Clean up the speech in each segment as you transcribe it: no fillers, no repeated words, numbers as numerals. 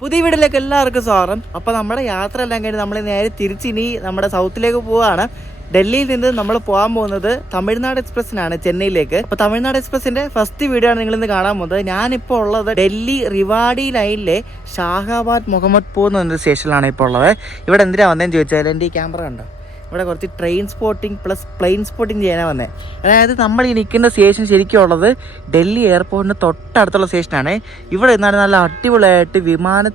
പുതിയ വീട്ടിലേക്ക് എല്ലാവർക്കും സ്വാഗതം. അപ്പോൾ നമ്മുടെ യാത്ര എല്ലാം കഴിഞ്ഞ് നമ്മൾ നേരെ തിരിച്ചിനി നമ്മുടെ സൗത്തിലേക്ക് പോവുകയാണ്. ഡൽഹിയിൽ നിന്ന് നമ്മൾ പോകാൻ പോകുന്നത് തമിഴ്നാട് എക്സ്പ്രസ്സിനാണ്, ചെന്നൈയിലേക്ക്. അപ്പോൾ തമിഴ്നാട് എക്സ്പ്രസിന്റെ ഫസ്റ്റ് വീഡിയോ ആണ് നിങ്ങൾ ഇന്ന് കാണാൻ പോകുന്നത്. ഞാനിപ്പോൾ ഉള്ളത് ഡൽഹി റിവാഡി ലൈനിലെ ഷാഹാബാദ് മുഹമ്മദ്പൂർ എന്നൊരു സ്റ്റേഷനിലാണ് ഇപ്പോൾ ഉള്ളത്. ഇവിടെ എന്തിനാണ് വന്നതെന്ന് ചോദിച്ചാൽ എൻ്റെ ഈ ക്യാമറ കണ്ടോ, ഇവിടെ കുറച്ച് train spotting plus plane spotting ചെയ്യാനാണ് വന്നത്. അതായത് നമ്മൾ ഈ നിൽക്കുന്ന സ്റ്റേഷൻ ശരിക്കും ഉള്ളത് ഡൽഹി എയർപോർട്ടിന് തൊട്ടടുത്തുള്ള സ്റ്റേഷനാണ്. ഇവിടെ നിന്നാണ് നല്ല അടിപൊളിയായിട്ട് വിമാനം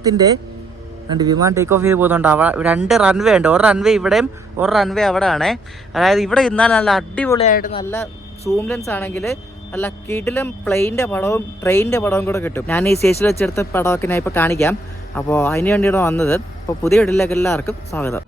ടേക്ക് ഓഫ് ചെയ്ത് പോകുന്നുണ്ട്. രണ്ട് റൺവേ ഉണ്ട്, ഒരു റൺവേ ഇവിടെയും ഒരു റൺവേ അവിടെ ആണ്. അതായത് ഇവിടെ നിന്നാൽ നല്ല അടിപൊളിയായിട്ട് നല്ല സൂം ലെൻസ് ആണെങ്കിൽ നല്ല കിടിലം പ്ലെയിൻ്റെ പടവും ട്രെയിനിൻ്റെ പടവും കൂടെ കിട്ടും. ഞാൻ ഈ സ്റ്റേഷനിൽ വെച്ചെടുത്ത പടമൊക്കെ ഞാൻ ഇപ്പോൾ കാണിക്കാം. അപ്പോൾ അതിന് വേണ്ടിയാണ് വന്നത്. അപ്പോൾ പുതിയ വീട്ടിലേക്ക് എല്ലാവർക്കും സ്വാഗതം.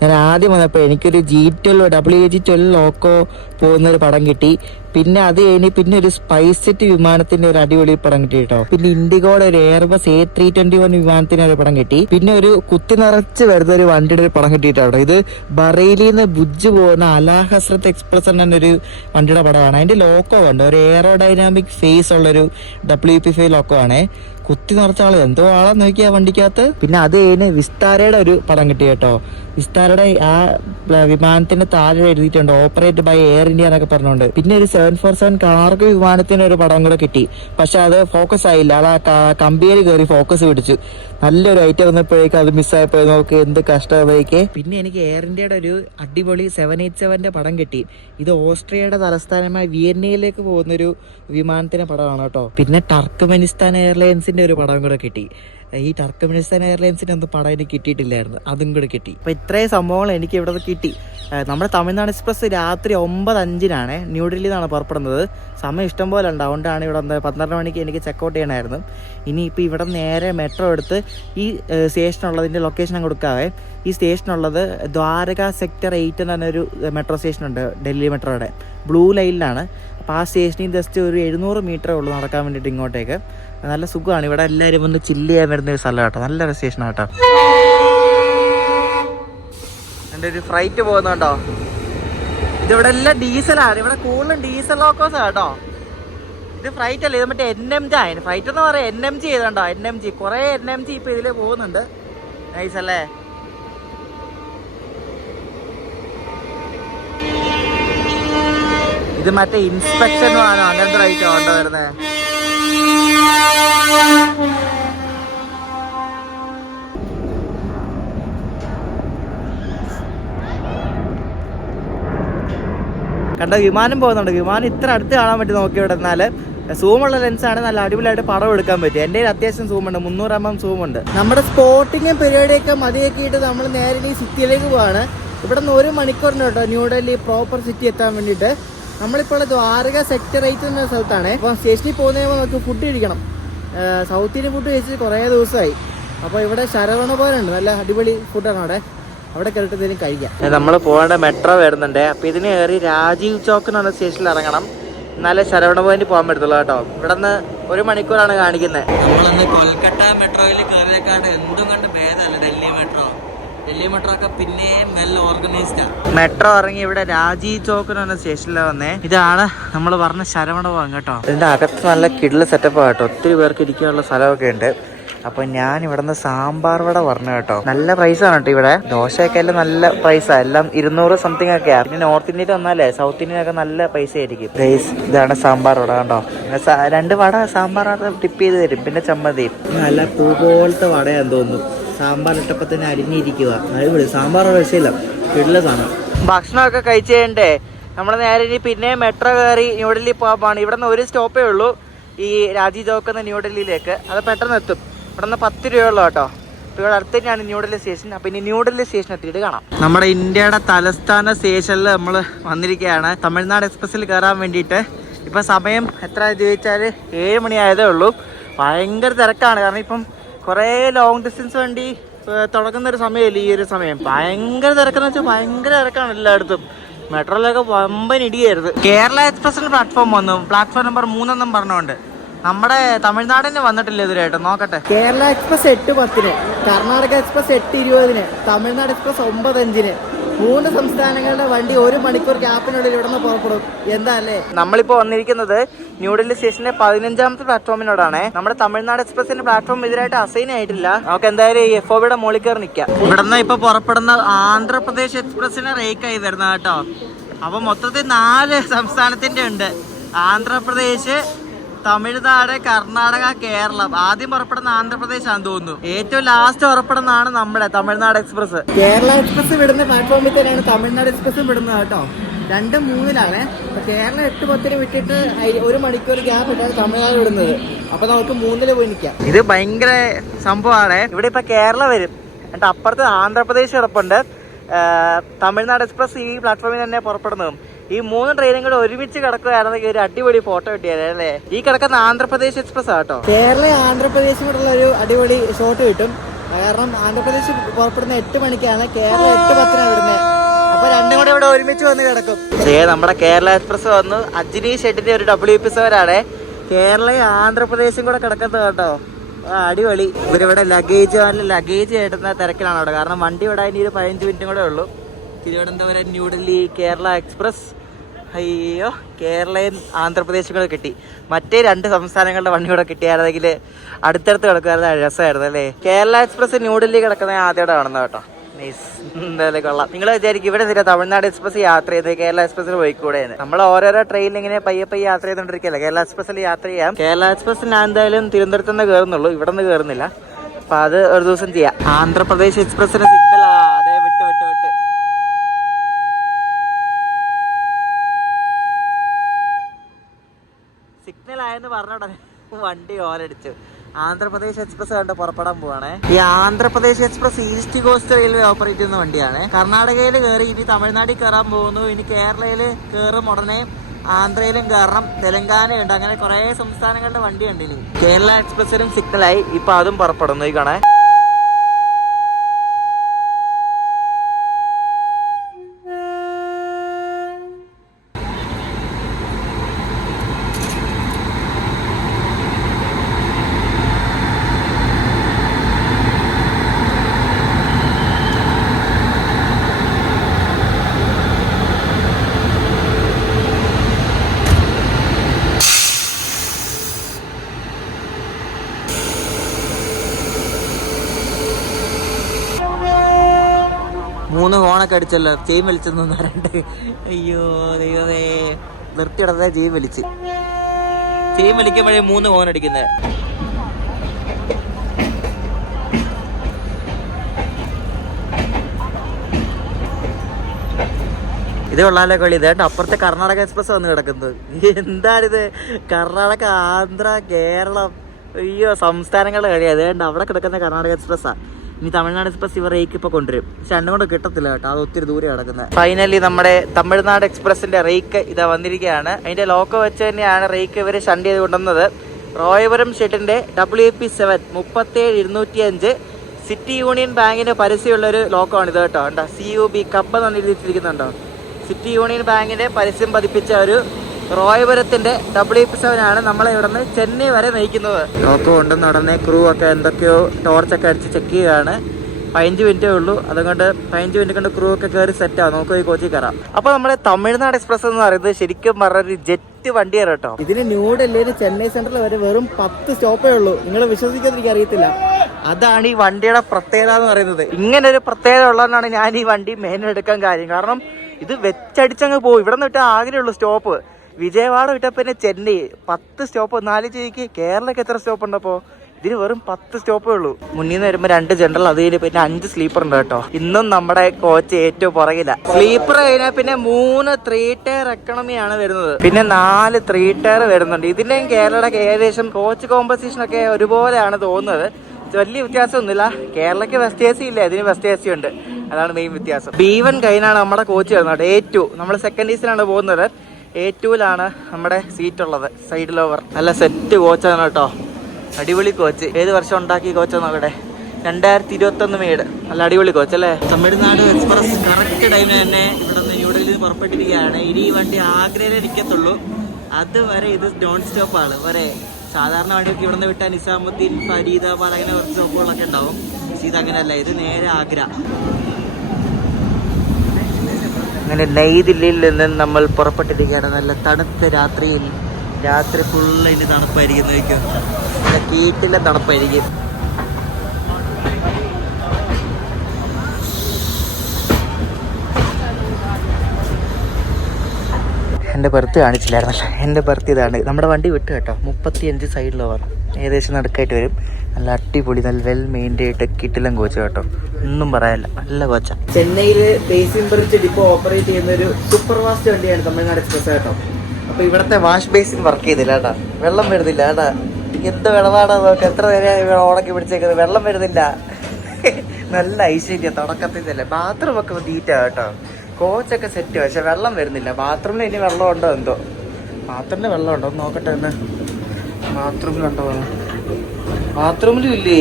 ഞാൻ ആദ്യം വന്നപ്പോൾ എനിക്കൊരു WAG-12 ലോക്കോ പോകുന്നൊരു പടം കിട്ടി. പിന്നെ അത് കഴിഞ്ഞ് പിന്നെ ഒരു സ്പൈസ് ജെറ്റ് വിമാനത്തിന്റെ ഒരു അടിപൊളി പടം കിട്ടി കേട്ടോ. പിന്നെ ഇൻഡിഗോയുടെ ഒരു എയർബസ് A321 വിമാനത്തിന് ഒരു പടം കിട്ടി. പിന്നെ ഒരു കുത്തി നിറച്ച് വരുന്ന ഒരു വണ്ടിയുടെ ഒരു പടം കിട്ടിയിട്ടോ. ഇത് ബറേലിയിൽ നിന്ന് ഭുജ് പോകുന്ന അലാ ഹസ്രത്ത് എക്സ്പ്രസ് എന്നൊരു വണ്ടിയുടെ പടമാണ്. അതിന്റെ ലോക്കോ ഉണ്ട്, ഒരു എയറോഡൈനാമിക് ഫേസ് ഉള്ളൊരു WP5 ലോക്കോ ആണ്. കുത്തി നിറച്ച ആള് എന്തോ ആളാന്ന് നോക്കിയാ വണ്ടിക്കകത്ത്. പിന്നെ അത് കഴിഞ്ഞ് വിസ്താരയുടെ ഒരു പടം കിട്ടി കേട്ടോ. വിസ്താരയുടെ ആ വിമാനത്തിന്റെ താഴെ എഴുതിയിട്ടുണ്ട് ഓപ്പറേറ്റ് ബൈ എയർ ഇന്ത്യ എന്നൊക്കെ പറഞ്ഞുകൊണ്ട്. പിന്നെ ഒരു 747 കാർഗോ വിമാനത്തിന് ഒരു പടം കൂടെ കിട്ടി. പക്ഷെ അത് ഫോക്കസ് ആയില്ല, അത് ആ കമ്പിയിൽ കയറി ഫോക്കസ് പിടിച്ചു. നല്ലൊരു ഐറ്റം വന്നപ്പോഴേക്കും അത് മിസ്സായപ്പോയി. നോക്ക് എന്ത് കഷ്ടമായിക്ക്. പിന്നെ എനിക്ക് എയർ ഇന്ത്യയുടെ ഒരു അടിപൊളി 787 പടം കിട്ടി. ഇത് ഓസ്ട്രിയയുടെ തലസ്ഥാനമായ വിയന്നയിലേക്ക് പോകുന്നൊരു വിമാനത്തിന്റെ പടമാണ് കേട്ടോ. പിന്നെ ടർക്ക്മെനിസ്ഥാൻ എയർലൈൻസിന്റെ ഒരു പടം കൂടെ കിട്ടി. ഈ ടർക്ക്മെനിസ്ഥാൻ എയർലൈൻസിന്റെ ഒന്നും പടം എനിക്ക് കിട്ടിയിട്ടില്ലായിരുന്നു, അതും കൂടെ കിട്ടി. അപ്പോൾ ഇത്രയും സംഭവങ്ങൾ എനിക്ക് ഇവിടെ കിട്ടി. നമ്മുടെ തമിഴ്നാട് എക്സ്പ്രസ് രാത്രി 9:05 ന്യൂഡൽഹിയിൽ നിന്നാണ് പുറപ്പെടുന്നത്. സമയം ഇഷ്ടം പോലെ ഉണ്ട്, അതുകൊണ്ടാണ് ഇവിടെ 12 മണിക്ക് എനിക്ക് ചെക്കൗട്ട് ചെയ്യണമായിരുന്നു. ഇനിയിപ്പോൾ ഇവിടെ നേരെ മെട്രോ എടുത്ത് ഈ സ്റ്റേഷനുള്ളതിൻ്റെ ലൊക്കേഷൻ കൊടുക്കാവേ. ഈ സ്റ്റേഷനുള്ളത് ദ്വാരക സെക്ടർ 8 എന്ന് പറഞ്ഞൊരു മെട്രോ സ്റ്റേഷനുണ്ട് ഡൽഹി മെട്രോയുടെ, ബ്ലൂ ലൈനിലാണ്. അപ്പോൾ ആ സ്റ്റേഷനിൽ ജസ്റ്റ് ഒരു 700 മീറ്ററേ ഉള്ളൂ നടക്കാൻ വേണ്ടിയിട്ട് ഇങ്ങോട്ടേക്ക്. നല്ല സുഖമാണ്, ഇവിടെ എല്ലാവരും ഒന്ന് ചില്ല് ചെയ്യാൻ വരുന്ന ഒരു സ്ഥലം കേട്ടോ, നല്ലൊരു സ്റ്റേഷനാണ് കേട്ടോ. എൻ്റെ ഒരു ഫ്ലൈറ്റ് പോകുന്നുണ്ടോ, ഇതിവിടെ എല്ലാം ഡീസലാണ്, ഇവിടെ കൂടുതലും ഡീസൽ ലോക്കോസാണ് കേട്ടോ. ഇത് ഫ്ലൈറ്റ് അല്ല, ഇത് മറ്റേ NMG ആണ്. ഫ്ലൈറ്റ് എന്ന് പറയാം NMG ചെയ്തോണ്ടോ, NMG കുറേ NMG ഇപ്പം ഇതിൽ പോകുന്നുണ്ട്. നൈസ് അല്ലേ. ഇത് മറ്റേ ഇൻസ്പെക്ഷൻ ആണോ അങ്ങനത്തെ റൈറ്റോ ഉണ്ടോ വരുന്നത്. കണ്ടോ, വിമാനം പോകുന്നുണ്ട്. വിമാനം ഇത്ര അടുത്ത് കാണാൻ പറ്റും നോക്കി ഇവിടെ. എന്നാൽ സൂമുള്ള ലെൻസാണ്, നല്ല അടിപൊളിയായിട്ട് പടം എടുക്കാൻ പറ്റും. എൻ്റെ അത്യാവശ്യം സൂമുണ്ട്, 300 mm സൂമുണ്ട്. നമ്മുടെ സ്പോട്ടിങ്ങും പരിപാടിയൊക്കെ മതിയാക്കിയിട്ട് നമ്മൾ നേരെ ഈ സിറ്റിയിലേക്ക് പോവാണ്. ഇവിടെ നിന്ന് 1 മണിക്കൂറിന് കേട്ടോ ന്യൂഡൽഹി പ്രോപ്പർ സിറ്റി എത്താൻ വേണ്ടിയിട്ട്. നമ്മളിപ്പോൾ ദ്വാരക സെക്ടർ 8 എന്ന സ്ഥലത്താണ്. അപ്പോൾ സ്റ്റേഷനിൽ പോകുന്നതിന് നമുക്ക് ഫുഡ് കഴിക്കണം. സൗത്ത് ഇന്ത്യൻ ഫുഡ് കഴിച്ചിട്ട് കുറേ ദിവസമായി. അപ്പോൾ ഇവിടെ ശരവണ പോലുണ്ട്, നല്ല അടിപൊളി ഫുഡാണ് അവിടെ കയറിട്ട് എന്തെങ്കിലും കഴിക്കാം. നമ്മൾ പോകേണ്ട മെട്രോ വരുന്നുണ്ട്. അപ്പോൾ ഇതിന് കയറി രാജീവ് ചോക്ക് എന്ന് പറഞ്ഞ സ്റ്റേഷനിൽ ഇറങ്ങണം, എന്നാലേ ശരവണ പോയിന്റ് പോകാൻ പറ്റത്തുള്ളൂ കേട്ടോ. ഇവിടെ നിന്ന് 1 മണിക്കൂറാണ് കാണിക്കുന്നത്. നമ്മളിന്ന് കൊൽക്കത്ത മെട്രോയിൽ കയറിയേക്കാണ്ട് എന്തും കണ്ട് ഭേദമല്ല ഡൽഹി മെട്രോ. ഡൽഹി മെട്രോ ഒക്കെ പിന്നെയും വെൽ ഓർഗനൈസ്ഡാണ്. മെട്രോ ഇറങ്ങി ഇവിടെ രാജീവ് ചോക്ക് എന്ന് പറഞ്ഞ സ്റ്റേഷനിലാണ് വന്നേ. ഇതാണ് നമ്മൾ പറഞ്ഞ ശരവണ പോകാൻ കേട്ടോ. ഇതിൻ്റെ അകത്ത് നല്ല കിടില സെറ്റപ്പാണ് കേട്ടോ, ഒത്തിരി പേർക്ക് ഇരിക്കാനുള്ള സ്ഥലമൊക്കെ ഉണ്ട്. അപ്പോൾ ഞാൻ ഇവിടെ നിന്ന് സാമ്പാർ വട പറഞ്ഞു കേട്ടോ. നല്ല പ്രൈസാണ് കേട്ടോ ഇവിടെ. ദോശയൊക്കെ എല്ലാം നല്ല പ്രൈസാണ്, എല്ലാം 200 സംതിങ് ഒക്കെയാണ്. പിന്നെ നോർത്ത് ഇന്ത്യയിൽ വന്നാലേ സൗത്ത് ഇന്ത്യയിലൊക്കെ നല്ല പൈസ ആയിരിക്കും. ഇതാണ് സാമ്പാർ വട കണ്ടോ. 2 വട സാമ്പാർ ടിപ്പ് ചെയ്ത് തരും, പിന്നെ ചമ്മന്തി. നല്ല പൂ പോലത്തെ വടയാന്ന് തോന്നുന്നു. സാമ്പാർ ഇട്ടപ്പോൾ തന്നെ അരിഞ്ഞിരിക്കുക. അടിപൊളി സാമ്പാർ രക്ഷയില്ല, കിടില സാധനം. ഭക്ഷണമൊക്കെ കഴിച്ച് കഴിഞ്ഞേ നമ്മൾ നേരെ ഇനി പിന്നെ മെട്രോ കയറി ന്യൂഡൽഹി പോകാൻ. ഇവിടെ നിന്ന് 1 സ്റ്റോപ്പേ ഉള്ളൂ ഈ രാജീവ് ചോക്ക് എന്ന ന്യൂഡൽഹിയിലേക്ക്. അത് പെട്ടെന്ന് എത്തും. ഇവിടെ നിന്ന് 10 രൂപയുള്ളൂ കേട്ടോ. അപ്പോൾ ഇവിടെ അടുത്ത് തന്നെയാണ് ന്യൂഡൽഹി സ്റ്റേഷൻ. അപ്പോൾ ഇനി ന്യൂഡൽഹി സ്റ്റേഷൻ എത്തിയിട്ട് കാണാം. നമ്മുടെ ഇന്ത്യയുടെ തലസ്ഥാന സ്റ്റേഷനിൽ നമ്മൾ വന്നിരിക്കുകയാണ് തമിഴ്നാട് എക്സ്പ്രസ്സിൽ കയറാൻ വേണ്ടിയിട്ട്. ഇപ്പം സമയം എത്ര ചോദിച്ചാൽ 7 മണി ആയതേ ഉള്ളൂ. ഭയങ്കര തിരക്കാണ്, കാരണം ഇപ്പം കുറേ ലോങ് ഡിസ്റ്റൻസ് വണ്ടി തുടങ്ങുന്നൊരു സമയമല്ലേ ഈ ഒരു സമയം. ഭയങ്കര തിരക്കെന്ന് വെച്ചാൽ ഭയങ്കര തിരക്കാണ് എല്ലായിടത്തും. മെട്രോയിലൊക്കെ വമ്പൻ ഇടിയായിരുന്നു. കേരള എക്സ്പ്രസിന് പ്ലാറ്റ്ഫോം വന്നു, പ്ലാറ്റ്ഫോം നമ്പർ 3 പറഞ്ഞുകൊണ്ട്. നമ്മുടെ തമിഴ്നാടിന് വന്നിട്ടില്ല ഇതിലായിട്ട്, നോക്കട്ടെ. Kerala express 8:10, Karnataka express 8:20, Tamil Nadu express 9:05. 3 സംസ്ഥാനങ്ങളുടെ വണ്ടി 1 മണിക്കൂർ ഗ്യാപ്പിനുള്ളിൽ ഇവിടെ നിന്ന് പുറപ്പെടും. എന്താ അല്ലേ? നമ്മളിപ്പോ വന്നിരിക്കുന്നത് ന്യൂഡൽഹി സ്റ്റേഷന്റെ 15ാമത്തെ പ്ലാറ്റ്ഫോമിനോടാണ്. നമ്മുടെ തമിഴ്നാട് എക്സ്പ്രസിന്റെ പ്ലാറ്റ്ഫോം ഇതിനായിട്ട് അസൈൻ ആയിട്ടില്ല. നമുക്ക് എന്തായാലും ഈ FOBയുടെ മുകളിൽ കയറി നിൽക്കാം. ഇവിടുന്ന് ഇപ്പൊ പുറപ്പെടുന്ന ആന്ധ്രാപ്രദേശ് എക്സ്പ്രസിന് റേക്കായി വരുന്നത് കേട്ടോ. അപ്പൊ മൊത്തത്തിൽ 4 സംസ്ഥാനത്തിന്റെ ഉണ്ട്. ആന്ധ്രാപ്രദേശ്, തമിഴ്നാട്, കർണാടക, കേരളം. ആദ്യം പുറപ്പെടുന്ന ആന്ധ്രാപ്രദേശ് ആണെന്ന് തോന്നുന്നു. ഏറ്റവും ലാസ്റ്റ് പുറപ്പെടുന്നതാണ് നമ്മുടെ തമിഴ്നാട് എക്സ്പ്രസ്. കേരള എക്സ്പ്രസ് വിടുന്ന പ്ലാറ്റ്ഫോമിൽ തന്നെയാണ് തമിഴ്നാട് എക്സ്പ്രസും വിടുന്നത് കേട്ടോ. 2:03 കേരളം 8:10 വിട്ടിട്ട് 1 മണിക്കൂർ ഗ്യാപ്പ് ഇട്ടാണ് തമിഴ്നാട് വിടുന്നത്. അപ്പൊ നമുക്ക് 3 പോയി നിൽക്കാം. ഇത് ഭയങ്കര സംഭവമാണ്. ഇവിടെ ഇപ്പൊ കേരളം വരും, എന്നിട്ട് അപ്പുറത്ത് ആന്ധ്രാപ്രദേശ് കിടപ്പുണ്ട്. തമിഴ്നാട് എക്സ്പ്രസ് ഈ പ്ലാറ്റ്ഫോമിൽ തന്നെ പുറപ്പെടുന്നതും. ഈ 3 ട്രെയിനും കൂടെ ഒരുമിച്ച് കിടക്കുകയാണെങ്കിൽ ഒരു അടിപൊളി ഫോട്ടോ കിട്ടിയാലേ അല്ലേ. ഈ കിടക്കുന്ന ആന്ധ്രാപ്രദേശ് എക്സ്പ്രസ് ആട്ടോ. കേരള ആന്ധ്രാപ്രദേശും കൂടെയുള്ള ഒരു അടിപൊളി ഷോട്ട് കിട്ടും. കാരണം ആന്ധ്രാപ്രദേശ് പുറപ്പെടുന്ന 8 മണിക്കാണ്, കേരളം 8:10 വിടുന്നത്. അപ്പൊ രണ്ടും കൂടെ ഇവിടെ ഒരുമിച്ച് വന്ന് കിടക്കും. നമ്മുടെ കേരള എക്സ്പ്രസ് വന്നു. അജ്നി ഷെഡിന്റെ ഒരു WP7 ആണ്. കേരള ആന്ധ്രാപ്രദേശും കൂടെ കിടക്കുന്നത് കേട്ടോ. അടിപൊളി. ഇവരിവിടെ ലഗേജ് കേട്ടുന്ന തിരക്കിലാണ് അവിടെ. കാരണം വണ്ടി വിടാൻ ഇനി ഒരു 15 മിനിറ്റും കൂടെ ഉള്ളൂ. തിരുവനന്തപുരം, ന്യൂഡൽഹി, കേരള എക്സ്പ്രസ്. അയ്യോ, കേരളയും ആന്ധ്രാപ്രദേശും കൂടെ കിട്ടി. മറ്റേ 2 സംസ്ഥാനങ്ങളുടെ വണ്ടി കൂടെ കിട്ടിയായിരുന്നെങ്കിൽ അടുത്തടുത്ത് കിടക്കുമായിരുന്നു, രസമായിരുന്നു അല്ലേ. കേരള എക്സ്പ്രസ് ന്യൂഡൽഹി കിടക്കുന്ന ആദ്യമായിട്ട് കാണുന്നത് കേട്ടോ. എന്തായാലും കൊള്ളാം. നിങ്ങൾ വിചാരിക്കും ഇവിടെ തരാം തമിഴ്നാട് എക്സ്പ്രസ് യാത്ര ചെയ്ത് കേരള എക്സ്പ്രസിൽ പോയിക്കൂടെ. നമ്മൾ ഓരോരോ ട്രെയിനിൽ ഇങ്ങനെ പയ്യെ യാത്ര ചെയ്തോണ്ടിരിക്കല്ലേ. കേരള എക്സ്പ്രസിൽ യാത്ര ചെയ്യാം. കേരള എക്സ്പ്രസിൽ ഞാൻ എന്തായാലും തിരുവനന്തപുരത്ത് നിന്ന് കയറുന്നുള്ളൂ, ഇവിടെ നിന്ന് കയറുന്നില്ല. അപ്പൊ അത് ഒരു ദിവസം ചെയ്യാം. ആന്ധ്രാപ്രദേശ് എക്സ്പ്രസിന് സിഗ്നൽ അതേ വിട്ട് സിഗ്നൽ ആയെന്ന് പറഞ്ഞോട്ടെ വണ്ടി ഓലടിച്ചു. ആന്ധ്രാപ്രദേശ് എക്സ്പ്രസ് കണ്ട് പുറപ്പെടാൻ പോവാണ്. ഈ Andhra Pradesh express east cost railway operate ചെയ്യുന്ന വണ്ടിയാണ്. കർണാടകയിൽ കയറി ഇനി തമിഴ്നാട്ടിൽ കയറാൻ പോകുന്നു. ഇനി കേരളയിൽ കയറും ഉടനെ ആന്ധ്രയിലും കയറണം. തെലങ്കാനയുണ്ട്. അങ്ങനെ കുറെ സംസ്ഥാനങ്ങളുടെ വണ്ടിയുണ്ട്. ഇനി കേരള എക്സ്പ്രസിനും സിഗ്നലായി. ഇപ്പൊ അതും പുറപ്പെടുന്നു. ഈ കാണാൻ മൂന്ന് ഹോണൊക്കെ അടിച്ചല്ലോ. ചെയിൻ വലിച്ചെന്ന് പറഞ്ഞിട്ട് അയ്യോ ദൈവമേ, നിർത്തിയിടത്തെ ചെയിൻ വലിക്കുമ്പോഴേ 3 ഹോൺ അടിക്കുന്നത്. ഇത് കൊള്ളാലോ കളി. ഇതായിട്ട് അപ്പുറത്തെ കർണാടക എക്സ്പ്രസ് വന്ന് കിടക്കുന്നത്. എന്താണിത്? കർണാടക, ആന്ധ്ര, കേരളം, അയ്യോ സംസ്ഥാനങ്ങളുടെ കളി. അതുകൊണ്ട് അവിടെ കിടക്കുന്ന കർണാടക എക്സ്പ്രസ്സാ. ഇനി തമിഴ്നാട് എക്സ്പ്രസ് ഇവരേക്ക് ഇപ്പൊ കൊണ്ടുവരും. പക്ഷെ രണ്ടും കൊണ്ട് കിട്ടത്തില്ല കേട്ടോ, അത് ഒത്തിരി ദൂരെ കിടക്കുന്നത്. ഫൈനലി നമ്മുടെ തമിഴ്നാട് എക്സ്പ്രസിന്റെ റേക്ക് ഇതാ വന്നിരിക്കുകയാണ്. അതിന്റെ ലോക്കോ വെച്ച് തന്നെയാണ് റേക്ക് ഇവര് ഷണ്ട് ചെയ്ത് കൊണ്ടുവന്നത്. റോയപുരം ഷെഡിന്റെ WP7 37205 സിറ്റി യൂണിയൻ ബാങ്കിന്റെ പരസ്യമുള്ള ഒരു ലോക്കോ ആണ് ഇത് കേട്ടോ. കണ്ടോ, CUB കപ്പ് എന്ന് എഴുതിയിരിക്കുന്നുണ്ടോ. സിറ്റി യൂണിയൻ ബാങ്കിന്റെ പരസ്യം പതിപ്പിച്ച ഒരു റോയപുരത്തിന്റെ WP7 ആണ് നമ്മളെ ഇവിടെ നിന്ന് ചെന്നൈ വരെ നയിക്കുന്നത്. ലോക്കോ കൊണ്ടുവന്ന ഉടനെ ക്രൂ ഒക്കെ എന്തൊക്കെയോ ടോർച്ചൊക്കെ അടിച്ച് ചെക്ക് ചെയ്യുകയാണ്. 15 മിനിറ്റേ ഉള്ളൂ. അതുകൊണ്ട് 15 മിനിറ്റ് കൊണ്ട് ക്രൂ ഒക്കെ കയറി സെറ്റാവും. നമുക്ക് ഈ കോച്ചിൽ കയറാം. അപ്പൊ നമ്മുടെ തമിഴ്നാട് എക്സ്പ്രസ് എന്ന് പറയുന്നത് ശരിക്കും പറഞ്ഞൊരു ജെറ്റ് വണ്ടിയാണ് കേട്ടോ. ഇതിന് ന്യൂഡൽഹിയിൽ ചെന്നൈ സെൻട്രൽ വരെ വെറും 10 സ്റ്റോപ്പേ ഉള്ളൂ. നിങ്ങൾ വിശ്വസിക്കാതെ എനിക്ക് അറിയത്തില്ല. അതാണ് ഈ വണ്ടിയുടെ പ്രത്യേകത എന്ന് പറയുന്നത്. ഇങ്ങനെ ഒരു പ്രത്യേകത ഉള്ളതുകൊണ്ടാണ് ഞാൻ ഈ വണ്ടി മെയിനെടുക്കാൻ കാര്യം. കാരണം ഇത് വെച്ചടിച്ചങ്ങ് പോകും. ഇവിടെ നിന്ന് വിട്ടാൽ ആഗ്രഹമുള്ളൂ സ്റ്റോപ്പ്. വിജയവാഡ വിട്ടാൽ പിന്നെ ചെന്നൈ 10 സ്റ്റോപ്പ്. 4 ചെയ്ക്ക് കേരളക്ക് എത്ര സ്റ്റോപ്പ് ഉണ്ടപ്പോ? ഇതിന് വെറും 10 സ്റ്റോപ്പേ ഉള്ളൂ. മുന്നിൽ നിന്ന് വരുമ്പോൾ 2 ജനറൽ, അതിൽ പിന്നെ 5 സ്ലീപ്പർ ഉണ്ട് കേട്ടോ. ഇന്നും നമ്മുടെ കോച്ച് ഏറ്റവും പുറകില. സ്ലീപ്പർ കഴിഞ്ഞാൽ പിന്നെ 3 3 ടയർ എക്കണമിയാണ് വരുന്നത്. പിന്നെ 4 3 ടയർ വരുന്നുണ്ട്. ഇതിന്റെയും കേരളയുടെ ഏകദേശം കോച്ച് കോമ്പസിഷൻ ഒക്കെ ഒരുപോലെയാണ് തോന്നുന്നത്. വലിയ വ്യത്യാസമൊന്നുമില്ല. കേരളക്ക് വെസ്റ്റ് എ സി ഇല്ല, ഇതിന് വെസ്റ്റ് എ സി ഉണ്ട്. അതാണ് മെയിൻ വ്യത്യാസം. B1 കഴിഞ്ഞാണ് നമ്മുടെ കോച്ച് വരുന്നത്. A2 നമ്മൾ സെക്കൻഡ് ഈസിലാണ് പോകുന്നത്. A2ലാണ് നമ്മുടെ സീറ്റ് ഉള്ളത്. Side lower. നല്ല സെറ്റ് കോച്ചാണ് കേട്ടോ. അടിപൊളി കോച്ച്. ഏത് വർഷം ഉണ്ടാക്കിയ കോച്ചാണ് നോക്കട്ടെ. 2021 മെയ്ഡ്. നല്ല അടിപൊളി കോച്ച് അല്ലേ. തമിഴ്നാട് എക്സ്പ്രസ് കറക്റ്റ് ടൈമിന് തന്നെ ഇവിടെ നിന്ന് ന്യൂഡൽഹിയിൽ പുറപ്പെട്ടിരിക്കുകയാണ്. ഇനി ഈ വണ്ടി ആഗ്രയിലേ ഇരിക്കത്തുള്ളൂ. അതുവരെ ഇത് നോൺ സ്റ്റോപ്പ് ആണ്. വരെ സാധാരണ വണ്ടിയൊക്കെ ഇവിടെ നിന്ന് വിട്ടാൽ നിസാമുദ്ദീൻ, ഫരീദാബാദ് അങ്ങനെ കുറച്ച് സ്റ്റോപ്പുകളൊക്കെ ഉണ്ടാവും. പക്ഷേ ഇതങ്ങനെയല്ല, ഇത് നേരെ ആഗ്ര. അങ്ങനെ നई ദില്ലിയിൽ നിന്ന് നമ്മൾ പുറപ്പെട്ടിരിക്കുകയാണ്. നല്ല തണുത്ത രാത്രിയിൽ. രാത്രി ഫുള്ള് ഇതിന് തണുപ്പായിരിക്കും. നോക്കും, നല്ല കീറ്റിലെ തണുപ്പായിരിക്കും. എൻ്റെ ബർത്ത് കാണിച്ചില്ലായിരുന്നല്ലോ. എൻ്റെ ബർത്ത് ഇതാണ്. നമ്മുടെ വണ്ടി വിട്ട് കേട്ടോ. 35 സൈഡിലോ പറഞ്ഞു, ഏകദേശം നടുക്കായിട്ട് വരും. നല്ല അടിപൊളി, നല്ല വെൽ മെയിൻറ്റെയിൻഡ് കിട്ടിലും കോച്ച് കേട്ടോ, ഒന്നും പറയാനില്ല, നല്ല കോച്ച. ചെന്നൈയിൽ ബേസിൻ ബ്രിഡ്ജ് ഡിപ്പോ ഓപ്പറേറ്റ് ചെയ്യുന്ന ഒരു സൂപ്പർ ഫാസ്റ്റ് വണ്ടിയാണ് തമിഴ്നാട് എക്സ്പ്രസ് കേട്ടോ. അപ്പോൾ ഇവിടുത്തെ വാഷ് ബേസിൻ വർക്ക് ചെയ്തില്ല കേട്ടോ, വെള്ളം വരുന്നില്ല കേട്ടോ. എന്ത് വെള്ളമാണോ നോക്ക്, എത്ര നേരം ഉടക്കി പിടിച്ചേക്കുന്നത്, വെള്ളം വരുന്നില്ല. നല്ല ഐശ്വര്യ തുടക്കത്തിൽ തന്നെ. ബാത്റൂം ഒക്കെ നീറ്റാ കേട്ടോ, കോച്ചൊക്കെ സെറ്റ്, പക്ഷെ വെള്ളം വരുന്നില്ല. ബാത്റൂമിൽ ഇനി വെള്ളം ഉണ്ടോ എന്തോ, ബാത്റൂമിൽ വെള്ളം ഉണ്ടോ എന്ന് നോക്കട്ടെ. എന്ന് ബാത്റൂമിലുണ്ടോ, ബാത്റൂമിലും ഇല്ലേ?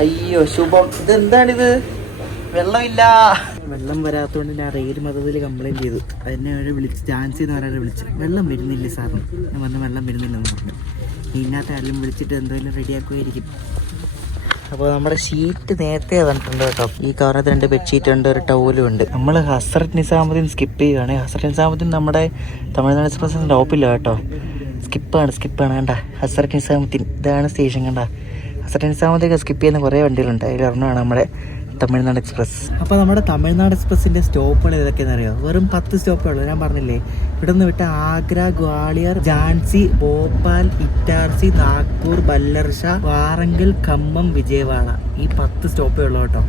അയ്യോ ശുഭം, ഇതെന്താണിത്, വെള്ളമില്ല. വെള്ളം വരാത്തതുകൊണ്ട് ഞാൻ റെയിൽ മതത്തിൽ കംപ്ലയിൻറ്റ് ചെയ്തു. അതിനെ അവിടെ വിളിച്ച് ചാൻസ് എന്ന് പറയാതെ വിളിച്ച്, വെള്ളം വരുന്നില്ല സാറിന്. ഞാൻ പറഞ്ഞു വെള്ളം വരുന്നില്ലെന്ന് പറഞ്ഞു. ഇതിനകത്ത് ആരെങ്കിലും വിളിച്ചിട്ട് എന്തെങ്കിലും റെഡിയാക്കുമായിരിക്കും. അപ്പോൾ നമ്മുടെ ഷീറ്റ് നേരത്തെ വന്നിട്ടുണ്ട് കേട്ടോ. ഈ കവറിനകത്ത് 2 ബെഡ്ഷീറ്റ് ഉണ്ട്, ഒരു ടവലും ഉണ്ട്. നമ്മൾ ഹസ്രത്ത് നിസാമുദ്ദീൻ സ്കിപ്പ് ചെയ്യുകയാണ്. ഹസ്രത്ത് നിസാമുദ്ദീൻ നമ്മുടെ തമിഴ്നാട് എക്സ്പ്രസിൻ്റെ ടോപ്പില്ല കേട്ടോ. സ്കിപ്പാണ് കണ്ട. ഹസ്രത്ത് നിസാമുദ്ദീൻ ഇതാണ് സ്റ്റേഷൻ കണ്ട. ഹസ്രത്ത് നിസാമുദ്ദീൻ സ്കിപ്പ് ചെയ്യുന്ന കുറേ വണ്ടികളുണ്ട്, അതിലൊരെണ്ണമാണ് നമ്മുടെ തമിഴ്നാട് എക്സ്പ്രസ്. അപ്പോൾ നമ്മുടെ തമിഴ്നാട് എക്സ്പ്രസിൻ്റെ സ്റ്റോപ്പുകൾ ഏതൊക്കെയാണെന്ന് അറിയാം? വെറും 10 സ്റ്റോപ്പേ ഉള്ളൂ. ഞാൻ പറഞ്ഞില്ലേ, ഇവിടെ നിന്ന് വിട്ട ആഗ്ര, ഗ്വാളിയർ, ഝാൻസി, ഭോപ്പാൽ, ഇറ്റാർസി, നാഗ്പൂർ, ബല്ലർഷ, വാറങ്കൽ, ഖമ്മം, വിജയവാഡ. ഈ 10 സ്റ്റോപ്പേ ഉള്ളൂ കേട്ടോ.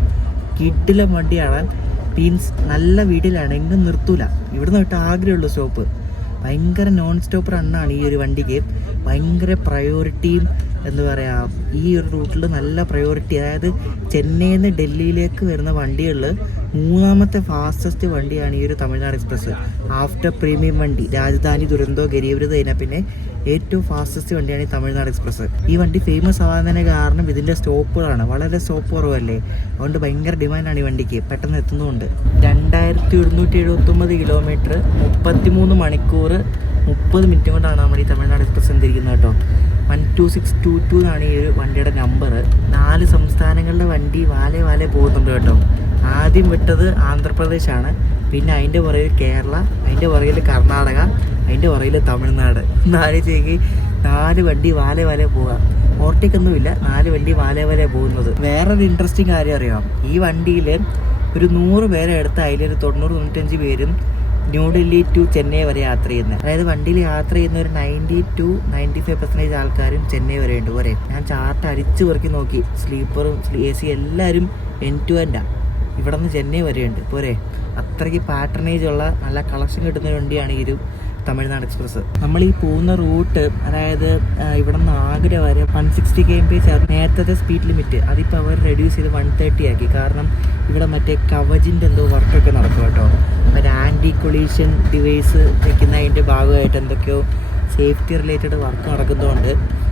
കിഡിലെ വണ്ടിയാണ്. മീൻസ് നല്ല വീട്ടിലാണ്, എങ്ങും നിർത്തൂല. ഇവിടെ നിന്ന് വിട്ട ആഗ്രഹമുള്ളൂ സ്റ്റോപ്പ്. ഭയങ്കര നോൺ സ്റ്റോപ്പ് റണ്ണാണ് ഈ ഒരു വണ്ടിക്ക്. ഭയങ്കര പ്രയോറിറ്റിയും എന്താ പറയുക, ഈ ഒരു റൂട്ടിൽ നല്ല പ്രയോറിറ്റി. അതായത് ചെന്നൈയിൽ നിന്ന് ഡൽഹിയിലേക്ക് വരുന്ന വണ്ടികളിൽ 3ാമത്തെ ഫാസ്റ്റസ്റ്റ് വണ്ടിയാണ് ഈ ഒരു തമിഴ്നാട് എക്സ്പ്രസ്. ആഫ്റ്റർ പ്രീമിയം വണ്ടി രാജധാനി, ദുരന്തോ, ഗരീബരത് കഴിഞ്ഞാൽ പിന്നെ ഏറ്റവും ഫാസ്റ്റസ്റ്റ് വണ്ടിയാണ് ഈ തമിഴ്നാട് എക്സ്പ്രസ്. ഈ വണ്ടി ഫേമസ് ആവാത്തതിന് കാരണം ഇതിൻ്റെ സ്റ്റോപ്പുകളാണ്. വളരെ സ്റ്റോപ്പ് കുറവല്ലേ, അതുകൊണ്ട് ഭയങ്കര ഡിമാൻഡാണ് ഈ വണ്ടിക്ക്, പെട്ടെന്ന് എത്തുന്നുമുണ്ട്. 2779 കിലോമീറ്റർ, 33 മണിക്കൂർ 30 മിനിറ്റ് കൊണ്ടാണ് നമ്മൾ ഈ തമിഴ്നാട് എക്സ്പ്രസ് എന്തിരിക്കുന്നത് കേട്ടോ. 12622 എന്നാണ് ഈ ഒരു വണ്ടിയുടെ നമ്പർ. 4 സംസ്ഥാനങ്ങളിലെ വണ്ടി വാലെ പോകുന്നുണ്ട് കേട്ടോ. ആദ്യം വിട്ടത് ആന്ധ്രാപ്രദേശാണ്, പിന്നെ അതിൻ്റെ പുറകിൽ കേരള, അതിൻ്റെ പുറകിൽ കർണാടക, അതിൻ്റെ പുറകിൽ തമിഴ്നാട്. 4 വണ്ടി വാലെ പോകാം. ഓവർടേക്കൊന്നുമില്ല, 4 വണ്ടി വാലെ പോകുന്നത്. വേറൊരു ഇൻട്രസ്റ്റിംഗ് കാര്യം അറിയാം, ഈ വണ്ടിയിൽ ഒരു 100 പേരെ എടുത്ത് അതിലൊരു 90-95 പേരും ന്യൂഡൽഹി ടു ചെന്നൈ വരെ യാത്ര ചെയ്യുന്നത്. അതായത് വണ്ടിയിൽ യാത്ര ചെയ്യുന്ന ഒരു 90-95% ആൾക്കാരും ചെന്നൈ വരെ ഉണ്ട് പോരെ. ഞാൻ ചാർട്ട് അരിച്ചു പെറുക്കി നോക്കി, സ്ലീപ്പറും AC എല്ലാവരും end to end. ഇവിടെ നിന്ന് ചെന്നൈ വരെയുണ്ട് പോരെ. അത്രയ്ക്ക് പാറ്റേണേജ് ഉള്ള നല്ല കളക്ഷൻ കിട്ടുന്ന വണ്ടിയാണ് ഈ ഒരു തമിഴ്നാട് എക്സ്പ്രസ്. നമ്മൾ ഈ പോകുന്ന റൂട്ട്, അതായത് ഇവിടെ നിന്ന് ആഗ്ര വരെ 160 km/h നേരത്തെ സ്പീഡ് ലിമിറ്റ്, അതിപ്പോൾ അവർ റെഡ്യൂസ് ചെയ്ത് 130 ആക്കി. കാരണം ഇവിടെ മറ്റേ കവചിൻ്റെ എന്തോ വർക്കൊക്കെ നടക്കും കേട്ടോ. മറ്റേ ആൻറ്റി കൊളീഷൻ ഡിവൈസ് വെക്കുന്നതിൻ്റെ ഭാഗമായിട്ട് എന്തൊക്കെയോ സേഫ്റ്റി റിലേറ്റഡ് വർക്ക് നടക്കുന്നതുകൊണ്ട്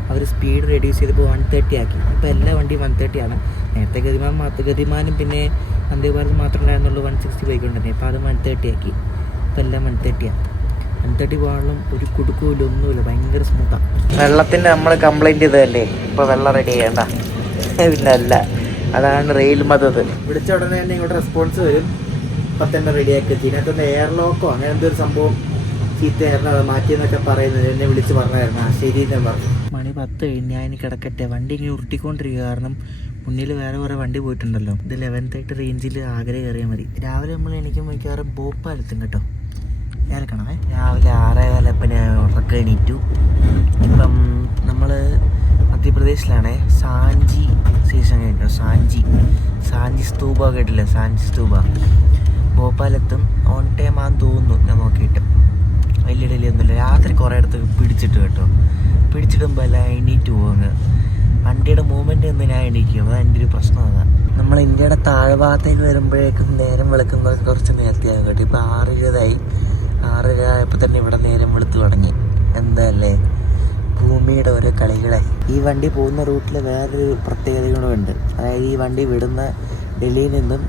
അവർ സ്പീഡ് റെഡ്യൂസ് ചെയ്തപ്പോൾ 130 ആക്കി. ഇപ്പോൾ എല്ലാ വണ്ടിയും 130 ആണ്. നേരത്തെ ഗതിമാനും പിന്നെ വന്ദേഭാരത് മാത്രമേ ഉണ്ടായിരുന്നുള്ളൂ 160 ബൈക്ക് ഉണ്ടെന്നേ. ഇപ്പോൾ അത് 130 ആക്കി. ഇപ്പോൾ എല്ലാം 130 ആണ്. 130 പോകാനും ഒരു കുടുക്കുമില്ല, ഒന്നുമില്ല, ഭയങ്കര സ്മൂത്താണ്. വെള്ളത്തിൻ്റെ നമ്മൾ കംപ്ലൈൻറ്റ് ചെയ്തതല്ലേ, ഇപ്പോൾ വെള്ളം റെഡി ചെയ്യണ്ട. പിന്നെ അല്ല, അതാണ് റെയിൽ മതത്. വിളിച്ച ഉടനെ തന്നെ ഇങ്ങോട്ട് റെസ്പോൺസ് വരും. ഇപ്പം തന്നെ റെഡിയാക്കി. ഇതിനകത്തൊന്ന് എയർ ലോക്കോ അങ്ങനെ എന്തൊരു സംഭവം ചീത്തയായിരുന്നു, അത് മാറ്റിയെന്നൊക്കെ പറയുന്നത് എന്നെ വിളിച്ച് പറഞ്ഞായിരുന്നു. ശരി ഞാൻ പറഞ്ഞു. മണി 10 കഴിഞ്ഞ് ഞാൻ ഇനി കിടക്കട്ടെ. വണ്ടി ഇങ്ങനെ ഉരുട്ടിക്കൊണ്ടിരിക്കുക, കാരണം മുന്നിൽ വേറെ കുറേ വണ്ടി പോയിട്ടുണ്ടല്ലോ. ഇത് 11:30 റേഞ്ചിൽ ആഗ്ര കയറിയാൽ മതി. രാവിലെ നമ്മൾ എനിക്ക് മിക്കവാറും ഭോപ്പാലെത്തും കേട്ടോ. കേൾക്കണമേ, രാവിലെ 6:15 ഉറക്കം എണീറ്റു. ഇപ്പം നമ്മൾ മധ്യപ്രദേശിലാണേ. സാഞ്ചി സ്റ്റേഷൻ കേട്ടോ. സാഞ്ചി സ്തൂപ കേട്ടില്ല, സാഞ്ചി സ്തൂപ. ഭോപ്പാലെത്തും ഓൺ ടൈം ആണെന്ന് തോന്നുന്നു, ഞാൻ നോക്കിയിട്ട്. വലിയ ഡെലി ഒന്നുമില്ല. രാത്രി കുറേ ഇടത്ത് പിടിച്ചിട്ട് കേട്ടോ. പിടിച്ചിടുമ്പോൾ എല്ലാം എണീറ്റ് പോകുന്നത്. വണ്ടിയുടെ മൂവ്മെൻറ്റ് ഒന്ന് ഞാൻ എണീക്കും, അതാണ് എൻ്റെ ഒരു പ്രശ്നം. അതാണ് നമ്മൾ ഇന്ത്യയുടെ താഴ്ഭാഗത്തേക്ക് വരുമ്പോഴേക്കും നേരം വെളുക്കുന്നത് കുറച്ച് നേരത്തെയാകും കേട്ടോ. ഇപ്പോൾ 6:20 6:30 തന്നെ ഇവിടെ നേരം വെളുത്ത് തുടങ്ങി. എന്താല്ലേ ഭൂമിയുടെ ഓരോ കളികളായി. ഈ വണ്ടി പോകുന്ന റൂട്ടിൽ വേറൊരു പ്രത്യേകതകളും ഉണ്ട്. അതായത് ഈ വണ്ടി വിടുന്ന ഡൽഹിയിൽ നിന്നും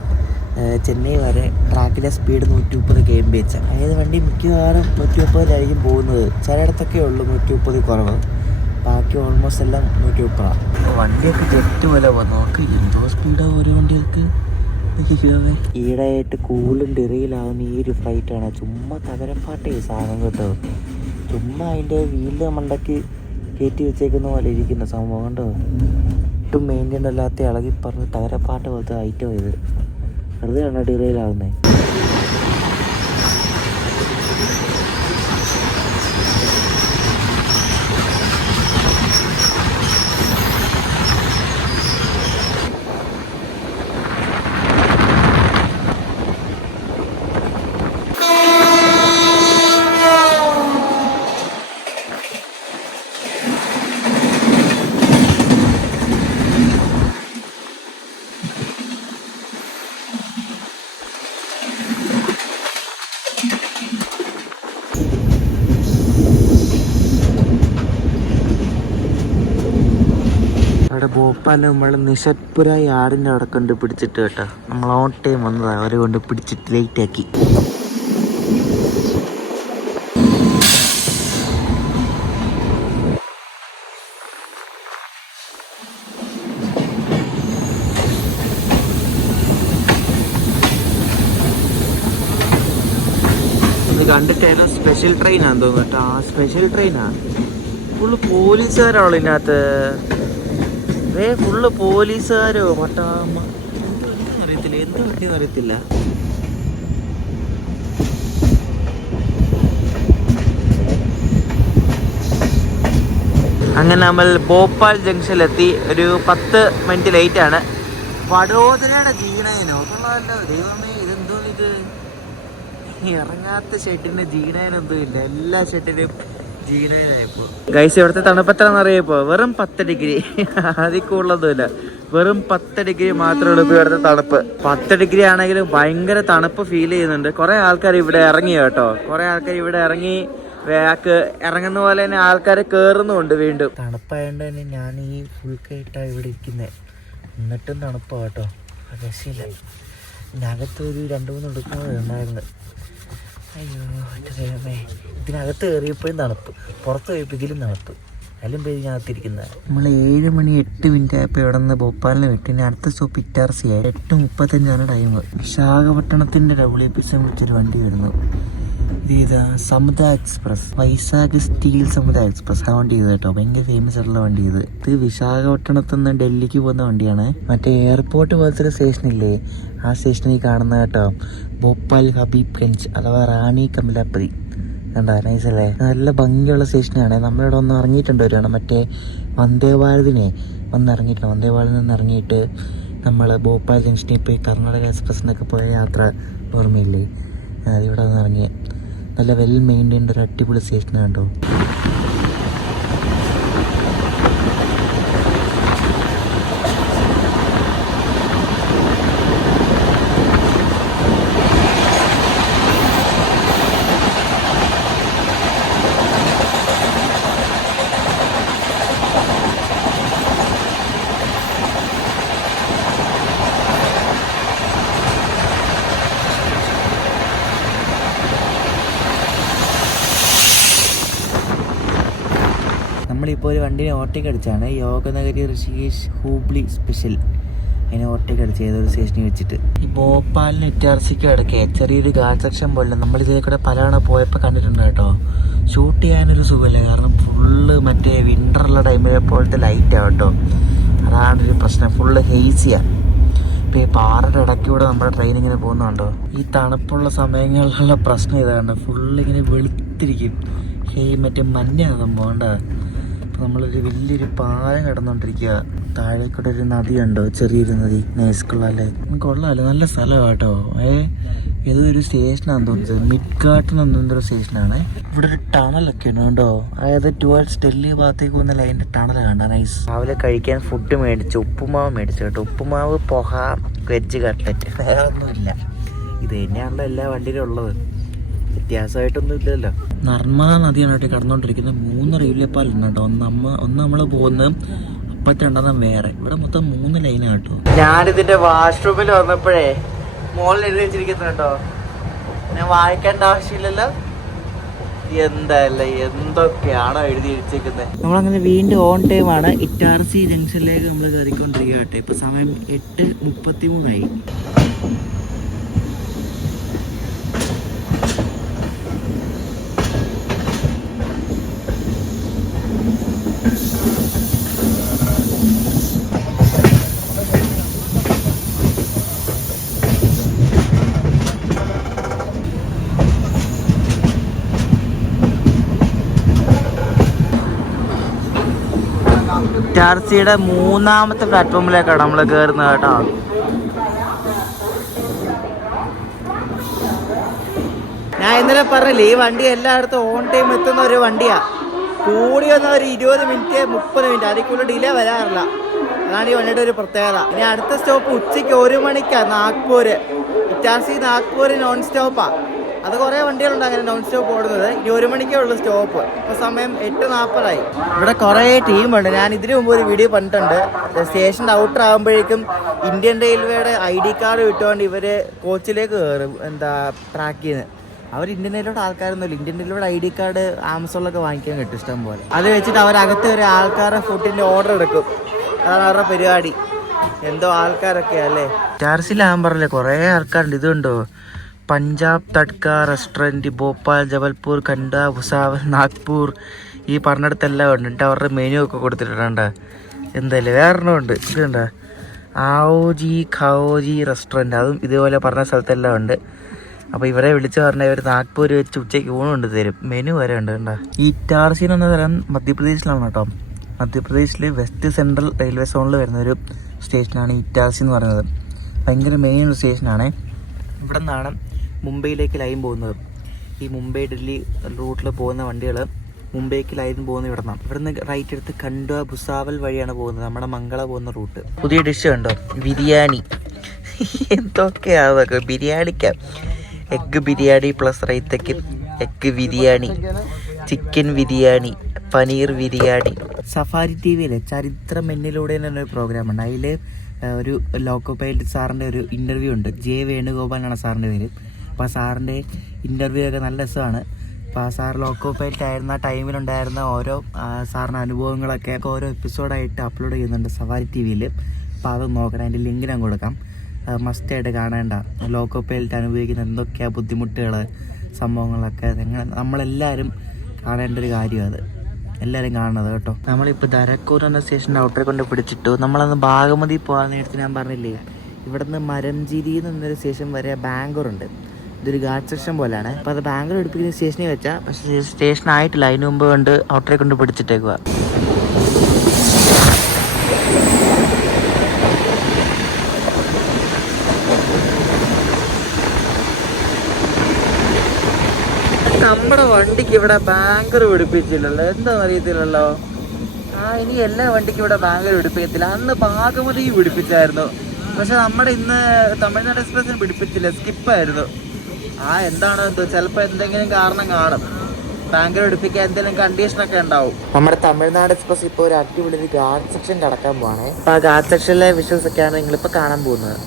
ചെന്നൈ വരെ ട്രാക്കിലെ സ്പീഡ് 130 km/h. അതായത് വണ്ടി മിക്കവാറും 130-ലായിരിക്കും പോകുന്നത്. ചിലയിടത്തൊക്കെ ഉള്ളൂ 130 കുറവ്. ബാക്കി ഓൾമോസ്റ്റ് എല്ലാം 130. വണ്ടിയൊക്കെ ജെറ്റ് പോലെ വന്നു നോക്ക്, എന്തോ സ്പീഡാണ് ഓരോ വണ്ടികൾക്ക്. ഈടായിട്ട് കൂളും ഡിറിയിലാവുന്ന ഈ ഒരു ഫ്ലൈറ്റാണ്. ചുമ്മാ തകരപ്പാട്ടേ സാധനം കേട്ടോ. ചുമ്മാ അതിൻ്റെ വീലിൻ്റെ മണ്ടയ്ക്ക് കയറ്റി വെച്ചേക്കുന്ന പോലെ ഇരിക്കുന്ന സംഭവം കണ്ടോ. ഒട്ടും മെയിൻറ്റൈൻ അല്ലാത്ത ഇളകി പറഞ്ഞ് തകരപ്പാട്ട പോലത്തെ ഐറ്റം ഇത്. വെറുതെയാണോ ഡിറിയിലാവുന്നത്? അവിടെ ഭോപ്പാലിൽ നമ്മൾ നിഷത്പുര യാർഡിൻ്റെ അവിടെ കൊണ്ട് പിടിച്ചിട്ട് കേട്ടോ. നമ്മൾ ഓൺ ടൈം വന്നതാണ്, അവരെ കൊണ്ട് പിടിച്ചിട്ട് ലേറ്റാക്കി. ഇത് കണ്ടിട്ടായിരുന്നു സ്പെഷ്യൽ ട്രെയിനാന്ന് തോന്നുന്നു കേട്ടോ. ആ സ്പെഷ്യൽ ട്രെയിനാണ്. ഫുള്ള് പോലീസുകാരാണല്ലോ ഇതിനകത്ത്. ഫുള്ള് പോലീസുകാരോ പട്ടാമ്മ അറിയത്തില്ല, എന്ത് പറ്റിയെന്ന് അറിയത്തില്ല. അങ്ങനെ നമ്മൾ ഭോപ്പാൽ ജംഗ്ഷനിലെത്തി. ഒരു 10 മിനിറ്റ് ലേറ്റാണ്. വഡോദരയുടെ ജീനയനോ കൊള്ളാമല്ലോ. ദൈവമേ, ഇതെന്തോ ഇത് ഇറങ്ങാത്ത ഷെഡിന് ജീനയനൊന്നും ഇല്ല. എല്ലാ ഷെഡിനും ജീനയനായപ്പോ. ഗൈസ്, ഇവിടുത്തെ തണുപ്പത്താന്ന് അറിയപ്പോ വെറും 10 ഡിഗ്രി, അതിൽ കൂടുതലൊന്നുമില്ല. വെറും 10 ഡിഗ്രി മാത്രമേ ഉള്ളൂ ഇവിടുത്തെ തണുപ്പ്. 10 ഡിഗ്രി ആണെങ്കിലും ഭയങ്കര തണുപ്പ് ഫീൽ ചെയ്യുന്നുണ്ട്. കുറെ ആൾക്കാർ ഇവിടെ ഇറങ്ങി കേട്ടോ. കുറെ ആൾക്കാർ ഇവിടെ ഇറങ്ങി ഇറങ്ങുന്ന പോലെ തന്നെ ആൾക്കാർ കേറുന്നുണ്ട് വീണ്ടും. തണുപ്പായതുകൊണ്ട് തന്നെ ഞാൻ ഈ ഫുൾ കൈട്ടാണ് ഇവിടെ ഇരിക്കുന്നത്. എന്നിട്ടും തണുപ്പാ കേട്ടോ, രക്ഷയില്ല. ഇതിനകത്തൊരു 2-3 എടുക്കുന്നത് ഉണ്ടായിരുന്നു. അയ്യോ ദൈവമേ, ഇതിനകത്ത് കയറിയപ്പോഴും തണുപ്പ്, പുറത്ത് പോയപ്പോൾ ഇതിലും തണുപ്പ്. അതിലും പേര് ഇതിനകത്തിരിക്കുന്നത്. നമ്മൾ 7 മണി 8 മിനിറ്റ് ആയപ്പോൾ ഇവിടെ നിന്ന് ഭോപ്പാലിന് വിട്ട്. ഇനി അടുത്ത സ്റ്റോപ്പ് ഇറ്റാർസിയായി. 8:35 ടൈം. വിശാഖപട്ടണത്തിൻ്റെ WPC വിളിച്ചൊരു വണ്ടി വരുന്നു. ഇത് സമുദ എക്സ്പ്രസ്, വൈശാഖ് സ്റ്റീൽ സമുദ എക്സ്പ്രസ്. ആ വണ്ടി ഇത് കേട്ടോ, ഭയങ്കര ഫേമസ് ആയിട്ടുള്ള വണ്ടി ഇത്. ഇത് വിശാഖപട്ടണത്തിൽ നിന്ന് ഡൽഹിക്ക് പോകുന്ന വണ്ടിയാണ്. മറ്റേ എയർപോർട്ട് പോലത്തെ ഒരു സ്റ്റേഷനില്ലേ, ആ സ്റ്റേഷനിൽ കാണുന്ന കേട്ടോ ഭോപ്പാൽ ഹബീബ്ഗഞ്ച് അഥവാ റാണി കമലാപതി. കണ്ടാ നൈസല്ലേ, നല്ല ഭംഗിയുള്ള സ്റ്റേഷനാണ്. നമ്മളിവിടെ ഒന്ന് ഇറങ്ങിയിട്ടുണ്ട് വരികയാണ്. മറ്റേ വന്ദേ ഭാരതിനെ വന്നിറങ്ങിയിട്ടുണ്ട്. വന്ദേ ഭാരതിൽ നിന്ന് ഇറങ്ങിയിട്ട് നമ്മൾ ഭോപ്പാൽ ജംഗ്ഷനിൽ പോയി കർണാടക എക്സ്പ്രസ്സിനൊക്കെ പോയ യാത്ര ഓർമ്മയില്ലേ, അതിവിടെ നിന്ന് ഇറങ്ങി. നല്ല വെൽ മെയിൻറ്റൈൻഡ് ഒരു അടിപൊളി സ്റ്റേഷനാണ് കേട്ടോ. നമ്മളിപ്പോൾ ഒരു വണ്ടീനെ ഓവർടേക്ക് അടിച്ചാണ്. യോഗനഗരി ഋഷികേശ് ഹൂബ്ലി സ്പെഷ്യൽ. അതിനെ ഓവർടേക്ക് അടിച്ച് ഏതൊരു സ്റ്റേഷനിൽ വെച്ചിട്ട്. ഈ ഭോപ്പാലിന് ഇറ്റാർസിക്ക് കിടക്കേ ചെറിയൊരു ഗാർഡ് സെക്ഷൻ പോലെ നമ്മളിതേ കൂടെ പലതവണ പോയപ്പോൾ കണ്ടിട്ടുണ്ട് കേട്ടോ. ഷൂട്ട് ചെയ്യാനൊരു സുഖമില്ല, കാരണം ഫുള്ള് മറ്റേ വിൻ്ററുള്ള ടൈമിലെ പോലത്തെ ലൈറ്റാണ് കേട്ടോ. അതാണൊരു പ്രശ്നം, ഫുള്ള് ഹെയ്സിയാണ്. ഇപ്പോൾ ഈ പാറയുടെ ഇടയ്ക്കൂടെ നമ്മുടെ ട്രെയിൻ ഇങ്ങനെ പോകുന്നുണ്ടോ. ഈ തണുപ്പുള്ള സമയങ്ങളിലുള്ള പ്രശ്നം ഇതാണ്, ഫുള്ളിങ്ങനെ വെളുത്തിരിക്കും. മറ്റേ മഞ്ഞാണ് സംഭവം. അപ്പോൾ നമ്മളൊരു വലിയൊരു പാലം കിടന്നുകൊണ്ടിരിക്കുക. താഴേക്കൂടെ ഒരു നദിയുണ്ടോ, ചെറിയൊരു നദി, നേസ്കുള്ളല്ലേ. കൊള്ളാമല്ലോ, നല്ല സ്ഥലമാണ് കേട്ടോ. ഏതൊരു സ്റ്റേഷനാണെന്ന് തോന്നുന്നത്, മിഡ്ഗാർട്ടൻ എന്നൊരു സ്റ്റേഷനാണ്. ഇവിടെ ഒരു ടണലൊക്കെ ഉണ്ട് കേട്ടോ. അതായത് ടുവേർഡ്സ് ഡൽഹി ഭാഗത്തേക്ക് പോകുന്ന ലൈനിൻ്റെ ടണൽ കണ്ട നൈസ്. രാവിലെ കഴിക്കാൻ ഫുഡ് മേടിച്ചു, ഉപ്പുമാവ് മേടിച്ചു കേട്ടോ. ഉപ്പുമാവ്, പൊഹ, വെജ് കട്ട്ലറ്റ്, വേറെ ഒന്നുമില്ല. ഇത് തന്നെയാണല്ലോ എല്ലാ വണ്ടിയിലും ഉള്ളത്, വ്യത്യാസമായിട്ടൊന്നും ഇല്ലല്ലോ. നർമ്മദ നദിയാണ് കേട്ടോ കടന്നുകൊണ്ടിരിക്കുന്നത്. 3 റെയിൽവേ പാലുണ്ട് കേട്ടോ. ഒന്ന് നമ്മൾ പോകുന്നത്, അപ്പത്തെ രണ്ടെണ്ണം വേറെ. ഇവിടെ മൊത്തം 3 ലൈനാണ് കേട്ടോ. ഞാനിതിന്റെ വാഷ്റൂമിൽ വന്നപ്പോഴേ മോളിൽ എഴുതി വെച്ചിരിക്കുന്നു കേട്ടോ. ഞാൻ വായിക്കേണ്ട ആവശ്യമില്ലല്ലോ. എന്താല്ലേ എന്തൊക്കെയാണോ എഴുതി വെച്ചേക്കുന്നത്. നമ്മളങ്ങനെ വീണ്ടും ഓൺ ടൈമാണ്. ഇറ്റാർസി ജംഗ്ഷനിലേക്ക് നമ്മൾ കയറിക്കൊണ്ടിരിക്കുക കേട്ടോ. ഇപ്പൊ സമയം 8:33. ഇറ്റാർസിയുടെ 3ാമത്തെ പ്ലാറ്റ്ഫോമിലേക്കാണ് നമ്മൾ കയറുന്നത് കേട്ടോ. ഞാൻ ഇന്നലെ പറഞ്ഞില്ലേ ഈ വണ്ടി എല്ലായിടത്തും ഓൺ ടൈം എത്തുന്ന ഒരു വണ്ടിയാ. കൂടി വന്ന ഒരു 20 മിനിറ്റ് 30 മിനിറ്റ് അതിൽ കൂടുതൽ ഡിലേ വരാറില്ല. അതാണ് ഈ വണ്ടിയുടെ ഒരു പ്രത്യേകത. ഇനി അടുത്ത സ്റ്റോപ്പ് ഉച്ചയ്ക്ക് 1 മണിക്കാണ് നാഗ്പൂര്. ഇറ്റാർസി നാഗ്പൂർ നോൺ സ്റ്റോപ്പാ. അത് കുറേ വണ്ടികളുണ്ട് അങ്ങനെ നോൺ സ്റ്റോപ്പ് ഓടുന്നത്. ഇനി 1 മണിക്കേ ഉള്ളൂ സ്റ്റോപ്പ്. ഇപ്പോൾ സമയം 8:40. ഇവിടെ കുറേ ടീമുണ്ട്. ഞാൻ ഇതിനു മുമ്പ് ഒരു വീഡിയോ കണ്ടിട്ടുണ്ട്. സ്റ്റേഷൻ്റെ ഔട്ടർ ആകുമ്പോഴേക്കും ഇന്ത്യൻ റെയിൽവേയുടെ ID കാർഡ് വിട്ടുകൊണ്ട് ഇവർ കോച്ചിലേക്ക് കയറും. ട്രാക്കിൽ നിന്ന് അവർ ഇന്ത്യൻ റെയിൽവേയുടെ ആൾക്കാരൊന്നുമില്ല. ഇന്ത്യൻ റെയിൽവേയുടെ ID കാർഡ് ആമസോണിലൊക്കെ വാങ്ങിക്കാൻ കിട്ടും ഇഷ്ടം പോലെ. അത് വെച്ചിട്ട് അവരകത്ത് ഒരു ആൾക്കാരുടെ ഫുഡിൻ്റെ ഓർഡർ എടുക്കും. അതാണ് അവരുടെ പരിപാടി. എന്തോ ആൾക്കാരൊക്കെയാ അല്ലേ. ഇറ്റാർസിലാകാൻ പറഞ്ഞില്ലേ കുറേ ആൾക്കാരുണ്ട്. ഇതുണ്ടോ പഞ്ചാബ് തഡ്ക റെസ്റ്റോറൻറ്റ്, ഭോപ്പാൽ, ജബൽപൂർ, ഖണ്ഡ, ഭുസാവൽ, നാഗ്പൂർ, ഈ പറഞ്ഞിടത്തെല്ലാം ഉണ്ട്. എന്നിട്ട് അവരുടെ മെനു ഒക്കെ കൊടുത്തിട്ടുണ്ട്. എന്തായാലും വേറെണ്ണം ഉണ്ട്. ഇതുണ്ട് ആവോജി ഖാവോജി റെസ്റ്റോറൻറ്റ്. അതും ഇതുപോലെ പറഞ്ഞ സ്ഥലത്തെല്ലാം ഉണ്ട്. അപ്പോൾ ഇവരെ വിളിച്ച് പറഞ്ഞാൽ ഇവർ നാഗ്പൂർ വെച്ച് ഉച്ചയ്ക്ക് ഊണ് കൊണ്ട് തരും. മെനു വരെ ഉണ്ട് കണ്ടോ. ഈ ഇറ്റാർസി എന്ന സ്ഥലം മധ്യപ്രദേശിലാണ് കേട്ടോ. മധ്യപ്രദേശിൽ വെസ്റ്റ് സെൻട്രൽ റെയിൽവേ സോണിൽ വരുന്നൊരു സ്റ്റേഷനാണ് ഇറ്റാർസി എന്ന് പറയുന്നത്. ഭയങ്കര മെയിൻ സ്റ്റേഷനാണ്. ഇവിടെ നിന്നാണ് മുംബൈയിലേക്ക് ലൈൻ പോകുന്നത്. ഈ മുംബൈ ഡൽഹി റൂട്ടിൽ പോകുന്ന വണ്ടികൾ മുംബൈക്ക് ലൈൻ പോകുന്ന ഇവിടെ നിന്നാണ്. ഇവിടെ നിന്ന് റൈറ്റ് എടുത്ത് ഖണ്ഡ ഭുസാവൽ വഴിയാണ് പോകുന്നത്. നമ്മുടെ മംഗള പോകുന്ന റൂട്ട്. പുതിയ ഡിഷ് കണ്ടോ ബിരിയാണി. എന്തൊക്കെയാതൊക്കെ ബിരിയാണിക്കാം. എഗ്ഗ് ബിരിയാണി പ്ലസ് റൈത്തക്ക് egg biryani, chicken biryani, paneer biryani. Safari TV-യിൽ ചരിത്രം എന്നിലൂടെ എന്നൊരു പ്രോഗ്രാം ഉണ്ട്. അതിൽ ഒരു ലോക്കോ പൈലറ്റ് സാറിൻ്റെ ഒരു ഇൻ്റർവ്യൂ ഉണ്ട്. J. വേണുഗോപാലാണ് സാറിൻ്റെ പേര്. അപ്പോൾ ആ സാറിൻ്റെ ഇൻ്റർവ്യൂ ഒക്കെ നല്ല രസമാണ്. അപ്പോൾ ആ സാർ ലോക്കോ പൈലറ്റ് ആയിരുന്ന ആ ടൈമിലുണ്ടായിരുന്ന ഓരോ സാറിൻ്റെ അനുഭവങ്ങളൊക്കെ ഓരോ എപ്പിസോഡായിട്ട് അപ്ലോഡ് ചെയ്യുന്നുണ്ട് സഫാരി TV-യിൽ. അപ്പോൾ അത് നോക്കണം. അതിൻ്റെ ലിങ്ക് ഞാൻ കൊടുക്കാം. മസ്റ്റായിട്ട് കാണേണ്ട. ലോക്കോ പൈലറ്റ് അനുഭവിക്കുന്ന എന്തൊക്കെയാണ് ബുദ്ധിമുട്ടുകൾ സംഭവങ്ങളൊക്കെ നമ്മളെല്ലാവരും കാണേണ്ട ഒരു കാര്യമാണ് അത്. എല്ലാവരും കാണുന്നത് കേട്ടോ. നമ്മളിപ്പോൾ ധരക്കൂർ എന്ന സ്റ്റേഷൻ്റെ ഔട്ടറെ കൊണ്ട് പിടിച്ചിട്ടു. നമ്മളന്ന് ബാഗമതി പോകാൻ നേരത്തെ ഞാൻ പറഞ്ഞില്ലേ ഇവിടെ നിന്ന് മരംജിരി എന്നൊരു സ്റ്റേഷൻ വരെ ബാംഗ്ലൂർ ഉണ്ട്. ഇതൊരു ഗാർഡ് സെക്ഷൻ പോലെയാണ്. അപ്പോൾ അത് ബാംഗ്ലൂർ എടുപ്പിക്കുന്ന സ്റ്റേഷനിൽ വെച്ചാൽ പക്ഷേ സ്റ്റേഷൻ ആയിട്ടില്ല. അതിന് മുമ്പ് കൊണ്ട് ഔട്ടറെ കൊണ്ട് പിടിച്ചിട്ടേക്കുക. നമ്മുടെ വണ്ടിക്ക് ഇവിടെ ബാങ്കർ പിടിപ്പിച്ചില്ലല്ലോ. എന്താണെന്ന് അറിയത്തില്ലല്ലോ. ഇനി എല്ലാ വണ്ടിക്കും ഇവിടെ ബാങ്കർ പിടിപ്പിക്കത്തില്ല. അന്ന് ബാഗമതി പിടിപ്പിച്ചായിരുന്നു. പക്ഷെ നമ്മുടെ ഇന്ന് തമിഴ്നാട് എക്സ്പ്രസിന് പിടിപ്പിച്ചില്ല. സ്കിപ്പായിരുന്നു. എന്താണോ എന്തോ ചിലപ്പോൾ എന്തെങ്കിലും കാരണം കാണും. ബാങ്കർ പിടിപ്പിക്കാൻ എന്തെങ്കിലും കണ്ടീഷനൊക്കെ ഉണ്ടാവും. നമ്മുടെ തമിഴ്നാട് എക്സ്പ്രസ് ഇപ്പോൾ ഒരു അടിപൊളി ഗാർഡ് സെക്ഷൻ കടക്കാൻ പോവാണേ. അപ്പോൾ ആ ഗാർഡ് സെക്ഷനിലെ വിഷ്വൽസ് ഒക്കെയാണ് നിങ്ങളിപ്പോൾ കാണാൻ പോകുന്നത്.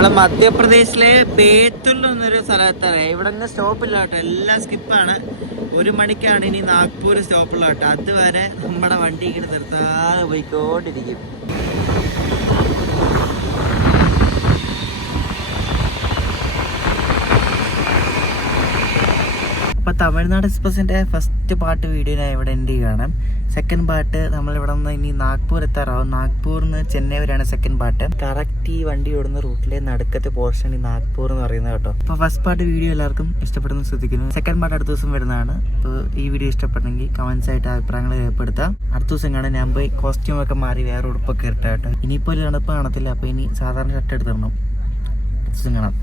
നമ്മളെ മധ്യപ്രദേശിലെ ബേത്തുൽ എന്നൊരു സ്ഥലത്താണ്. ഇവിടെ നിന്ന് സ്റ്റോപ്പില്ല കേട്ടോ, എല്ലാം സ്കിപ്പാണ്. 1 മണിക്കാണ് ഇനി നാഗ്പൂർ സ്റ്റോപ്പുള്ള കേട്ടോ. അതുവരെ നമ്മുടെ വണ്ടി ഇങ്ങനെ നിർത്താതെ പോയിക്കൊണ്ടിരിക്കും. അപ്പോൾ തമിഴ്നാട് എക്സ്പ്രസിൻ്റെ ഫസ്റ്റ് പാർട്ട് വീഡിയോ ഞാൻ ഇവിടെ എൻ്റെ കാണാം. സെക്കൻഡ് പാർട്ട് നമ്മളിവിടെ നിന്ന് ഇനി നാഗ്പൂർ എത്താറാവും. നാഗ്പൂരിൽ നിന്ന് ചെന്നൈ വരെയാണ് സെക്കൻഡ് പാർട്ട്. കറക്റ്റ് ഈ വണ്ടി ഓടുന്ന റൂട്ടിലെ നടുക്കത്തെ പോർഷൻ ഈ നാഗ്പൂർ എന്ന് പറയുന്നത് കേട്ടോ. അപ്പോൾ ഫസ്റ്റ് പാർട്ട് വീഡിയോ എല്ലാവർക്കും ഇഷ്ടപ്പെടുന്നു ശ്രദ്ധിക്കുന്നു. സെക്കൻഡ് പാർട്ട് അടുത്ത ദിവസം വരുന്നതാണ്. അപ്പോൾ ഈ വീഡിയോ ഇഷ്ടപ്പെട്ടെങ്കിൽ കമൻസ് ആയിട്ട് അഭിപ്രായങ്ങൾ രേഖപ്പെടുത്താം. അടുത്ത ദിവസം കാണാൻ ഞാൻ പോയി കോസ്റ്റ്യൂമൊക്കെ മാറി വേറെ ഉടുപ്പൊക്കെ ഇരട്ട കേട്ടോ. ഇനിയിപ്പോൾ ഒരു തണുപ്പ് കാണത്തില്ല, അപ്പോൾ ഇനി സാധാരണ ഷർട്ട് എടുത്തിടണം. അടുത്ത ദിവസം കാണാം.